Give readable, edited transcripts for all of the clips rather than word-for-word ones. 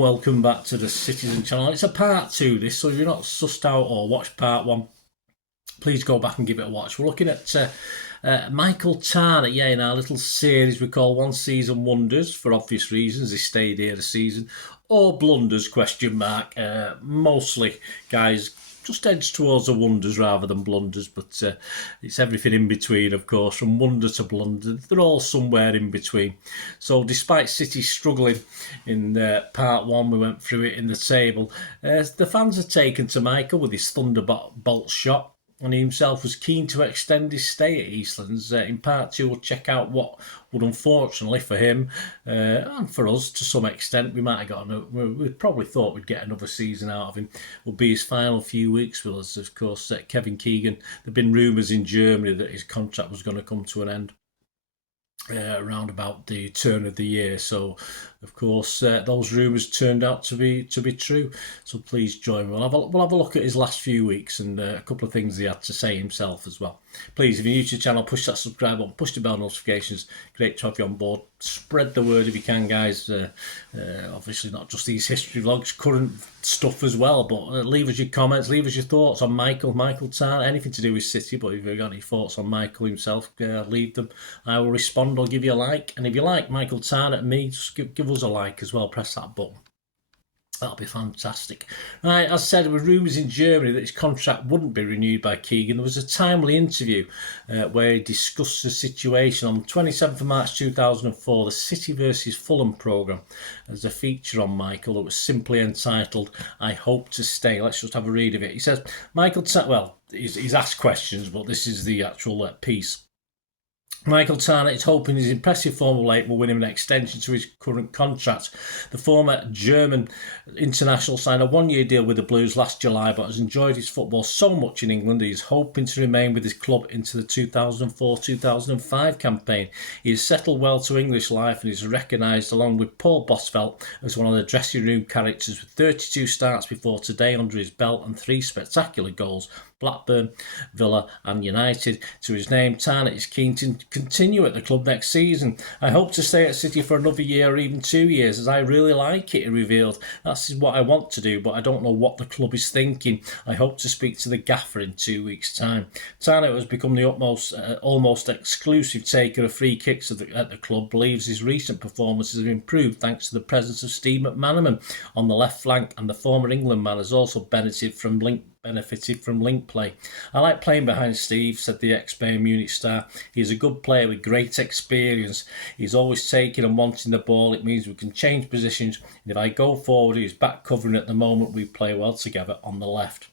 welcome back to the Citizen channel. It's a part 2 this, so if you're not sussed out or watched part 1, please go back and give it a watch. We're looking at Michael Tarnat, in our little series we call One Season Wonders, for obvious reasons. He stayed here a season, or Blunders, question mark. Mostly, guys, just edge towards the wonders rather than blunders, but it's everything in between, of course, from wonder to blunder. They're all somewhere in between. So despite City struggling in part 1, we went through it in the table, the fans had taken to Michael with his thunderbolt shot, and he himself was keen to extend his stay at Eastlands. In part 2, we'll check out what would, unfortunately for him and for us to some extent, we might have got we probably thought we'd get another season out of him, will be his final few weeks with us. Of course, Kevin Keegan, there have been rumours in Germany that his contract was going to come to an end around about the turn of the year. So of course those rumours turned out to be true, so please join me. We'll have a look at his last few weeks and a couple of things he had to say himself as well. Please, if you're new to the channel, push that subscribe button, push the bell notifications. Great to have you on board. Spread the word if you can, guys. Obviously not just these history vlogs, current stuff as well, but leave us your comments, leave us your thoughts on Michael Tarnat, anything to do with City, but if you've got any thoughts on Michael himself, leave them. I will respond or give you a like, and if you like Michael Tarnat and me, just give us a like as well, press that button. That'll be fantastic. Right, as I said, there were rumours in Germany that his contract wouldn't be renewed by Keegan. There was a timely interview where he discussed the situation on the 27th of March 2004, the City versus Fulham programme. There's a feature on Michael that was simply entitled, "I Hope to Stay." Let's just have a read of it. He says, Michael Tarnat, well, he's asked questions, but this is the actual piece. Michael Tarnat is hoping his impressive form of late will win him an extension to his current contract. The former German international signed a one-year deal with the Blues last July, but has enjoyed his football so much in England he is hoping to remain with his club into the 2004-2005 campaign. He has settled well to English life and is recognised, along with Paul Bosvelt, as one of the dressing room characters, with 32 starts before today under his belt and 3 spectacular goals. Blackburn, Villa and United to his name. Tarnat is keen to continue at the club next season. "I hope to stay at City for another year or even 2 years, as I really like it," he revealed. "That's what I want to do, but I don't know what the club is thinking. I hope to speak to the gaffer in 2 weeks' time." Tarnat has become the almost exclusive taker of free kicks at the club, believes his recent performances have improved thanks to the presence of Steve McManaman on the left flank, and the former England man has also benefited from link play. "I like playing behind Steve," said the ex-Bayern Munich star. "He's a good player with great experience. He's always taking and wanting the ball. It means we can change positions, and if I go forward, he's back covering at the moment. We play well together on the left.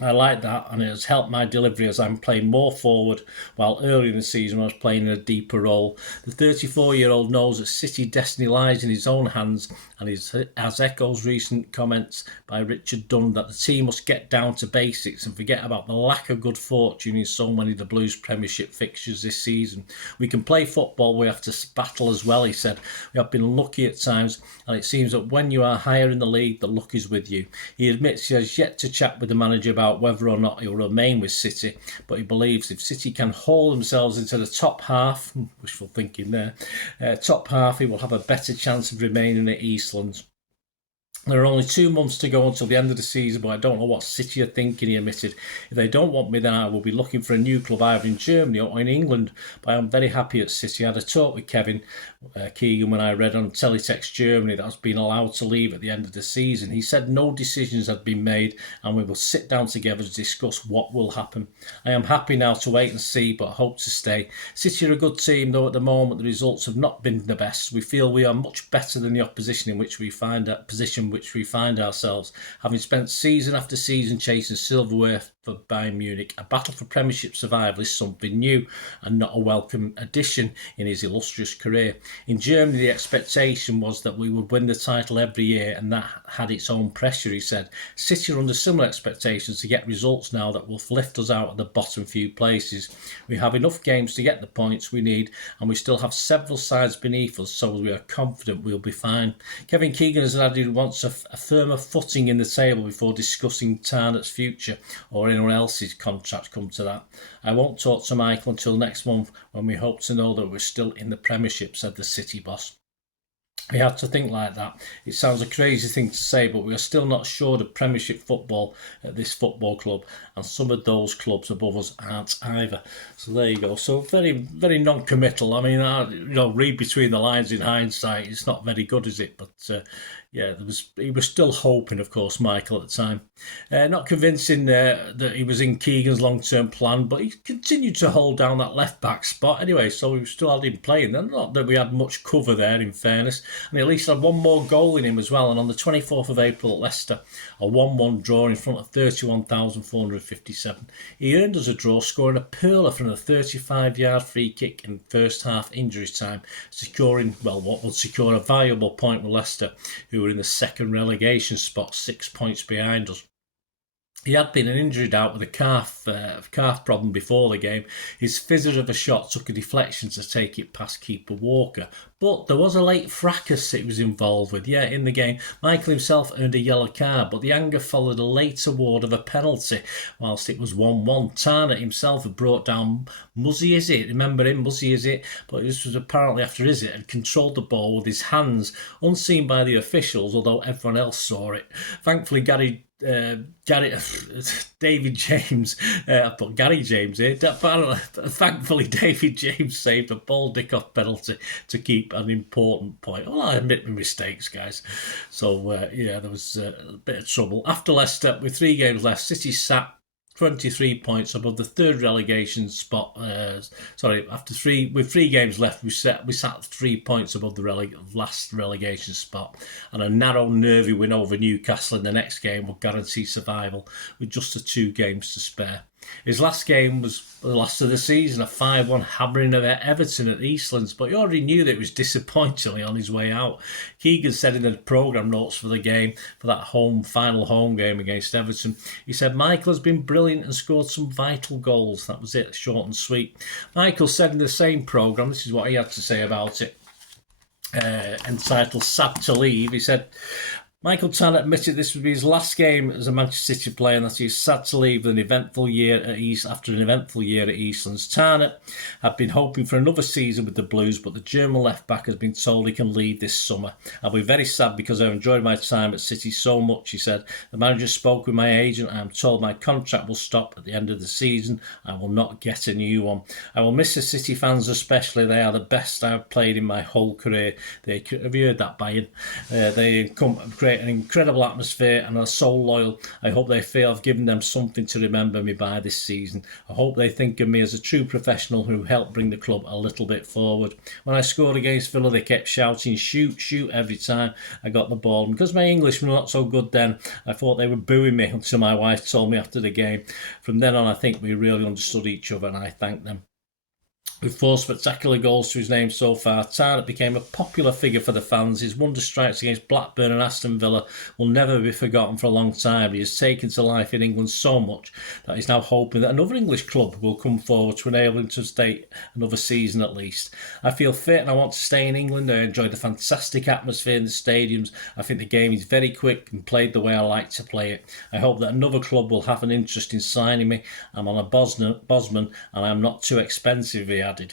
I like that, and it has helped my delivery as I'm playing more forward, while earlier in the season I was playing in a deeper role." The 34-year-old knows that City destiny lies in his own hands, and as echoes recent comments by Richard Dunn that the team must get down to basics and forget about the lack of good fortune in so many of the Blues Premiership fixtures this season. "We can play football, we have to battle as well," he said. "We have been lucky at times, and it seems that when you are higher in the league, the luck is with you." He admits he has yet to chat with the manager about whether or not he'll remain with City, but he believes if City can haul themselves into the top half, wishful thinking there, top half, he will have a better chance of remaining at Eastlands. "There are only 2 months to go until the end of the season, but I don't know what City are thinking," he admitted. "If they don't want me, then I will be looking for a new club either in Germany or in England, but I'm very happy at City." I had a talk with Kevin Keegan when I read on Teletext Germany that I was being allowed to leave at the end of the season. He said no decisions had been made and we will sit down together to discuss what will happen. "I am happy now to wait and see, but hope to stay. City are a good team, though at the moment the results have not been the best. We feel we are much better than the opposition in which we find ourselves, having spent season after season chasing silverware for Bayern Munich. A battle for Premiership survival is something new and not a welcome addition in his illustrious career. In Germany, the expectation was that we would win the title every year, and that had its own pressure," he said. "City are under similar expectations to get results now that will lift us out of the bottom few places. We have enough games to get the points we need, and we still have several sides beneath us, so we are confident we'll be fine." Kevin Keegan has added he wants a firmer footing in the table before discussing Tarnat's future or anyone else's contract come to that. "I won't talk to Michael until next month, when we hope to know that we're still in the Premiership," said the City boss. We have to think like that. It sounds a crazy thing to say, but we are still not assured of Premiership football at this football club, and some of those clubs above us aren't either. So there you go. So very, very non-committal. I mean, read between the lines in hindsight. It's not very good, is it? But yeah, he was still hoping, of course, Michael at the time. Not convincing that he was in Keegan's long-term plan, but he continued to hold down that left-back spot anyway, so we still had him playing. Then not that we had much cover there, in fairness. And he at least had one more goal in him as well. And on the 24th of April at Leicester, a 1-1 draw in front of 31,457. He earned us a draw, scoring a pearler from a 35-yard free kick in first half injury time, securing, well, what would secure a valuable point with Leicester, who were in the second relegation spot, 6 points behind us. He had been an injured out with a calf problem before the game. His fizzard of a shot took a deflection to take it past keeper Walker. But there was a late fracas he was involved with, in the game. Michael himself earned a yellow card, but the anger followed a late award of a penalty whilst it was 1-1. Tarnat himself had brought down Muzzy Izzet. Remember him, Muzzy Izzet? But this was apparently after Izzet had controlled the ball with his hands, unseen by the officials, although everyone else saw it. Thankfully, David James, I put Gary James here. Thankfully, David James saved a ball dick-off penalty to keep an important point. Well, I admit my mistakes, guys. So, there was a bit of trouble. After Leicester, with 3 games left, City sat 23 points above the third relegation spot. With 3 games left, we sat 3 points above the last relegation spot, and a narrow, nervy win over Newcastle in the next game would guarantee survival with just the 2 games to spare. His last game was the last of the season, a 5-1 hammering of Everton at Eastlands, but he already knew that it was disappointingly on his way out. Keegan said in the programme notes for the game, for that final home game against Everton, he said, Michael has been brilliant and scored some vital goals. That was it, short and sweet. Michael said in the same programme, this is what he had to say about it, entitled Sad to Leave. He said, Michael Tarnat admitted this would be his last game as a Manchester City player and that he is sad to leave after an eventful year at Eastlands. Tarnat had been hoping for another season with the Blues, but the German left-back has been told he can leave this summer. I'll be very sad because I've enjoyed my time at City so much, he said. The manager spoke with my agent. I am told my contract will stop at the end of the season. I will not get a new one. I will miss the City fans especially. They are the best I've played in my whole career. Have you heard that, Bayern? They create an incredible atmosphere and are so loyal. I hope they feel I've given them something to remember me by this season. I hope they think of me as a true professional who helped bring the club a little bit forward. When I scored against Villa, they kept shouting, shoot, shoot every time I got the ball. And because my English was not so good then, I thought they were booing me until my wife told me after the game. From then on, I think we really understood each other and I thanked them. With 4 spectacular goals to his name so far, Tarnat became a popular figure for the fans. His wonder strikes against Blackburn and Aston Villa will never be forgotten for a long time. He has taken to life in England so much that he's now hoping that another English club will come forward to enable him to stay another season at least. I feel fit and I want to stay in England. I enjoy the fantastic atmosphere in the stadiums. I think the game is very quick and played the way I like to play it. I hope that another club will have an interest in signing me. I'm on a Bosman and I'm not too expensive, he added.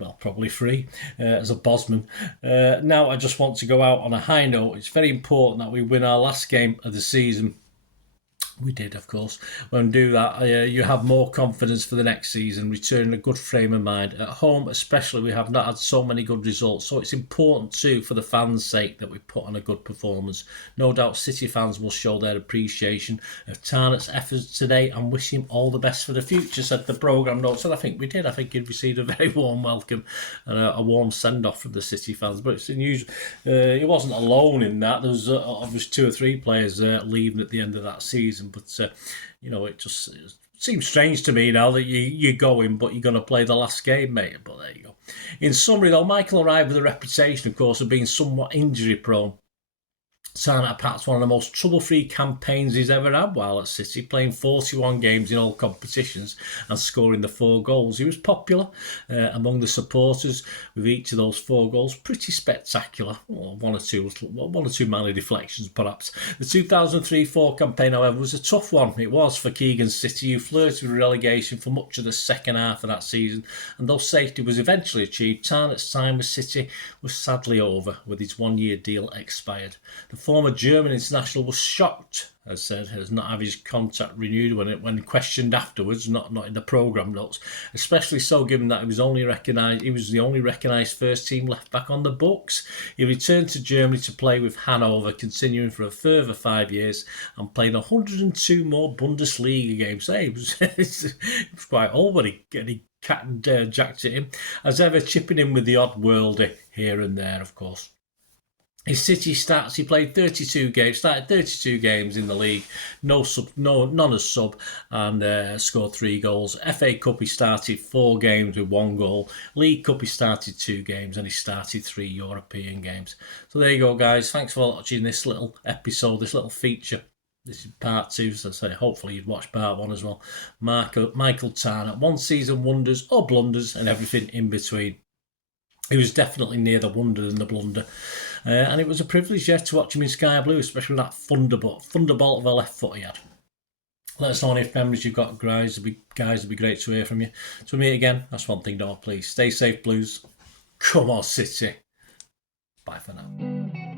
Well, probably free as a Bosman. Now I just want to go out on a high note. It's very important that we win our last game of the season. We did, of course. When we do that, you have more confidence for the next season, return in a good frame of mind. At home, especially, we have not had so many good results, so it's important too, for the fans' sake, that we put on a good performance. No doubt City fans will show their appreciation of Tarnat's efforts today and wish him all the best for the future, said the programme notes. And I think we did. I think he received a very warm welcome and a warm send-off from the City fans. But it's unusual. He wasn't alone in that. There was obviously 2 or 3 players leaving at the end of that season. But, it just seems strange to me now that you're going, but you're going to play the last game, mate. But there you go. In summary, though, Michael arrived with a reputation, of course, of being somewhat injury-prone. Tarnat perhaps one of the most trouble-free campaigns he's ever had while at City, playing 41 games in all competitions and scoring the 4 goals. He was popular among the supporters with each of those 4 goals. Pretty spectacular. One or two manly deflections, perhaps. The 2003-4 campaign, however, was a tough one. It was for Keegan's City, who flirted with relegation for much of the second half of that season. And though safety was eventually achieved, Tarnat's time with City was sadly over, with his 1-year deal expired. The former German international was shocked, as said, as not have his contract renewed when questioned afterwards, not in the programme notes, especially so given that he was the only recognised first team left back on the books. He returned to Germany to play with Hanover, continuing for a further 5 years and played 102 more Bundesliga games. Hey, he was quite old when he cat and jacked at him, as ever chipping in with the odd worldie here and there, of course. His City stats: he played 32 games, started 32 games in the league, none as sub, and scored 3 goals. FA Cup, he started 4 games with 1 goal. League Cup, he started 2 games, and he started 3 European games. So there you go, guys. Thanks for watching this little episode, this little feature. This is part 2, so I say hopefully you'd watch part 1 as well. Michael Tarnat, 1 season wonders or blunders and everything in between. He was definitely near the wonder than the blunder. And it was a privilege, to watch him in Sky Blue, especially with that thunderbolt of a left foot he had. Let us know any memories you've got, guys. It'd be great to hear from you. So meet again, that's one thing, don't please. Stay safe, Blues. Come on, City. Bye for now.